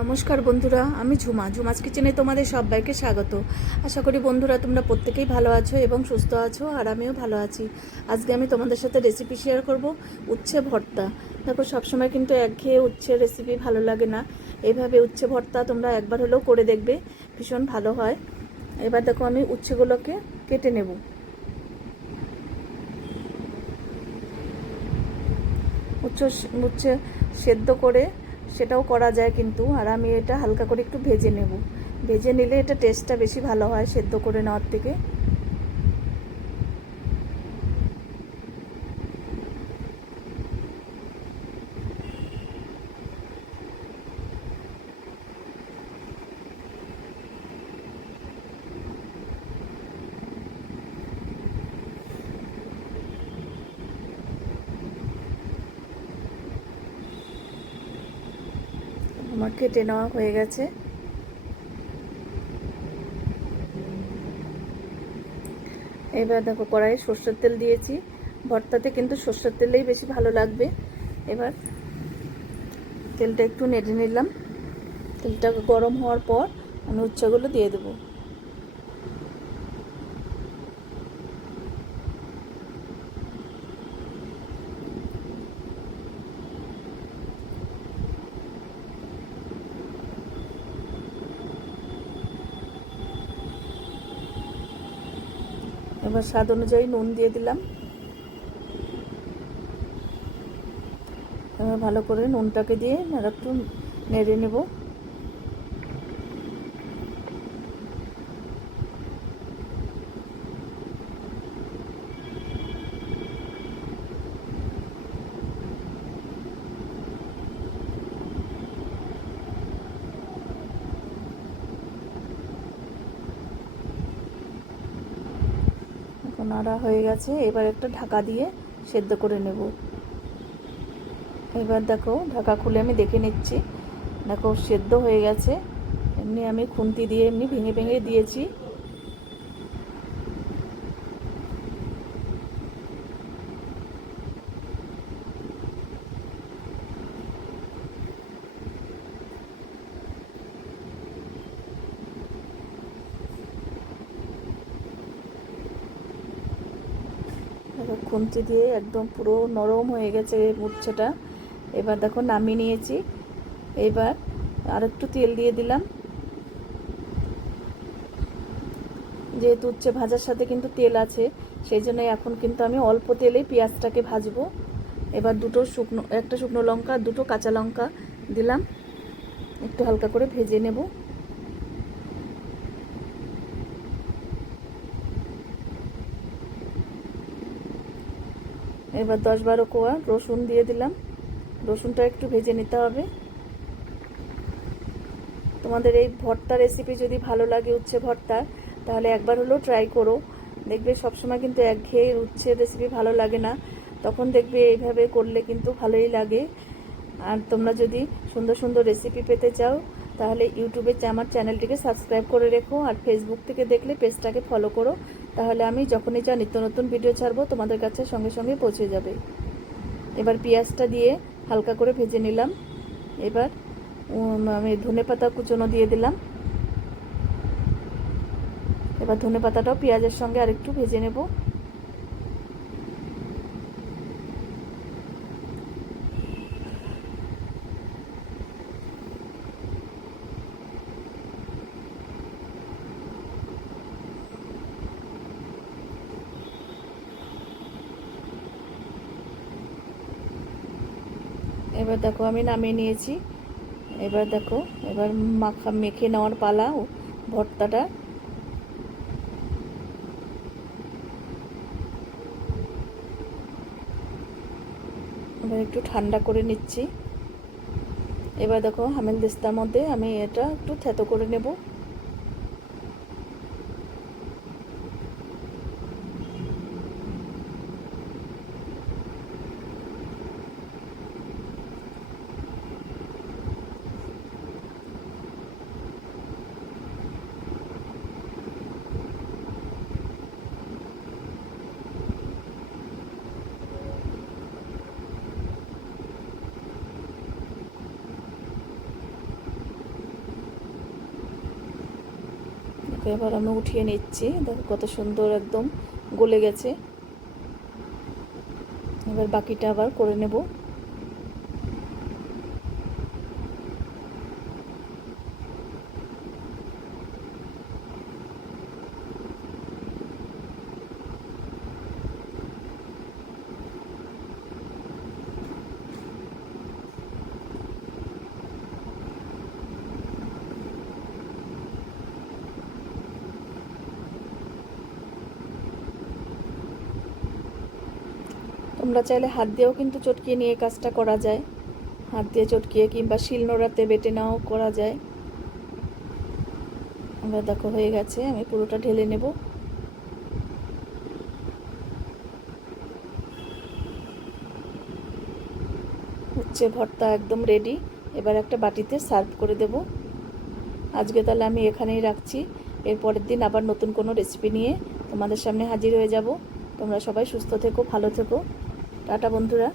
নমস্কার বন্ধুরা, আমি ঝুমা। ঝুমাস কিচেনে তোমাদের সবাইকে স্বাগত। আশা করি বন্ধুরা, তোমরা প্রত্যেকেই ভালো আছো এবং সুস্থ আছো, আর আমিও ভালো আছি। আজকে আমি তোমাদের সাথে রেসিপি শেয়ার করব, উচ্ছে ভর্তা। দেখো, সবসময় কিন্তু একঘেয়ে উচ্ছে রেসিপি ভালো লাগে না। এইভাবে উচ্ছে ভর্তা তোমরা একবার হলেও করে দেখবে, ভীষণ ভালো হয়। এবার দেখো, আমি উচ্ছেগুলোকে কেটে নেব। উচ্ছে উচ্ছে সেদ্ধ করে সেটাও করা যায় কিন্তু, আর আমি এটা হালকা করে একটু ভেজে নেব। ভেজে নিলে এটা টেস্টটা বেশি ভালো হয়, সেদ্ধ করে নেওয়ার থেকে। আমার কেটে নেওয়া হয়ে গেছে। এবার দেখো কড়াইয়ে সর্ষের তেল দিয়েছি। ভর্তাতে কিন্তু সর্ষের তেলেই বেশি ভালো লাগবে। এবার তেলটা একটু নেড়ে নিলাম। তেলটা গরম হওয়ার পর আমি উচ্ছেগুলো দিয়ে দেবো। এবার স্বাদ অনুযায়ী নুন দিয়ে দিলাম। এবার ভালো করে নুনটাকে দিয়ে আর একটু নেড়ে নেব। নাড়া হয়ে গেছে। এবার একটা ঢাকা দিয়ে সেদ্ধ করে নেব। এবার দেখো, ঢাকা খুলে আমি দেখে নিচ্ছি। দেখো, সেদ্ধ হয়ে গেছে। এমনি আমি খুন্তি দিয়ে এমনি ভেঙে ভেঙে দিয়েছি। খুন্তি দিয়ে একদম পুরো নরম হয়ে গেছে উচ্ছেটা এবার দেখো, নামিয়ে নিয়েছি। এবার আর একটু তেল দিয়ে দিলাম। যেহেতু উচ্ছে ভাজার সাথে কিন্তু তেল আছে, সেই জন্য এখন কিন্তু আমি অল্প তেলে পেঁয়াজটাকে ভাজবো। এবার দুটো শুকনো, একটা শুকনো লঙ্কা, দুটো কাঁচা লঙ্কা দিলাম। একটু হালকা করে ভেজে নেব। এবার দশ বারো কোয়া রসুন দিয়ে দিলাম। রসুনটা একটু ভেজে নিতে হবে। তোমাদের এই ভর্তা রেসিপি যদি ভালো লাগে উচ্ছে ভর্তা, তাহলে একবার হলেও ট্রাই করো। দেখবে সবসময় কিন্তু একঘেয়ে উচ্ছে রেসিপি ভালো লাগে না। তখন দেখবে এইভাবে করলে কিন্তু ভালোই লাগে। আর তোমরা যদি সুন্দর সুন্দর রেসিপি পেতে চাও, তাহলে ইউটিউবে আমার চ্যানেলটিকে সাবস্ক্রাইব করে রেখো। আর ফেসবুক থেকে দেখলে পেজটাকে ফলো করো। তাহলে আমি যখনই যা নিত্য নতুন ভিডিও ছাড়বো, তোমাদের কাছে সঙ্গে সঙ্গে পৌঁছে যাবে। এবার পেঁয়াজটা দিয়ে হালকা করে ভেজে নিলাম। এবার আমি ধনে পাতা কুচনো দিয়ে দিলাম। এবার ধনে পাতাটাও পেঁয়াজের সঙ্গে আরেকটু ভেজে নেব। এবার দেখো আমি নামিয়ে নিয়েছি। এবার দেখো, এবার মাখা, মেখে নেওয়ার পালা ভর্তাটা। এবার একটু ঠান্ডা করে নিচ্ছি। এবার দেখো হামেল দিস্তার মধ্যে আমি এটা একটু থেতো করে নেব। ওকে এবার আমি উঠিয়ে নিচ্ছি। দেখো কত সুন্দর একদম গলে গেছে। এবার বাকিটা আবার করে নেব। তোমরা চাইলে হাত দিয়েও কিন্তু চটকিয়ে নিয়ে কাজটা করা যায়। হাত দিয়ে চটকিয়ে কিংবা শিলনোড়াতে বেটে নাও করা যায়। আমরা দেখো হয়ে গেছে, আমি পুরোটা ঢেলে নেব। হচ্ছে ভর্তা একদম রেডি এবার একটা বাটিতে সার্ভ করে দেব। আজকে তাহলে আমি এখানেই রাখছি। এর পরের দিন আবার নতুন কোনো রেসিপি নিয়ে তোমাদের সামনে হাজির হয়ে যাব। তোমরা সবাই সুস্থ থেকো, ভালো থেকো। টাটা বন্ধুরা।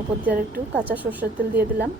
ওপর দিয়ে একটু কাঁচা সর্ষের তেল দিয়ে দিলাম।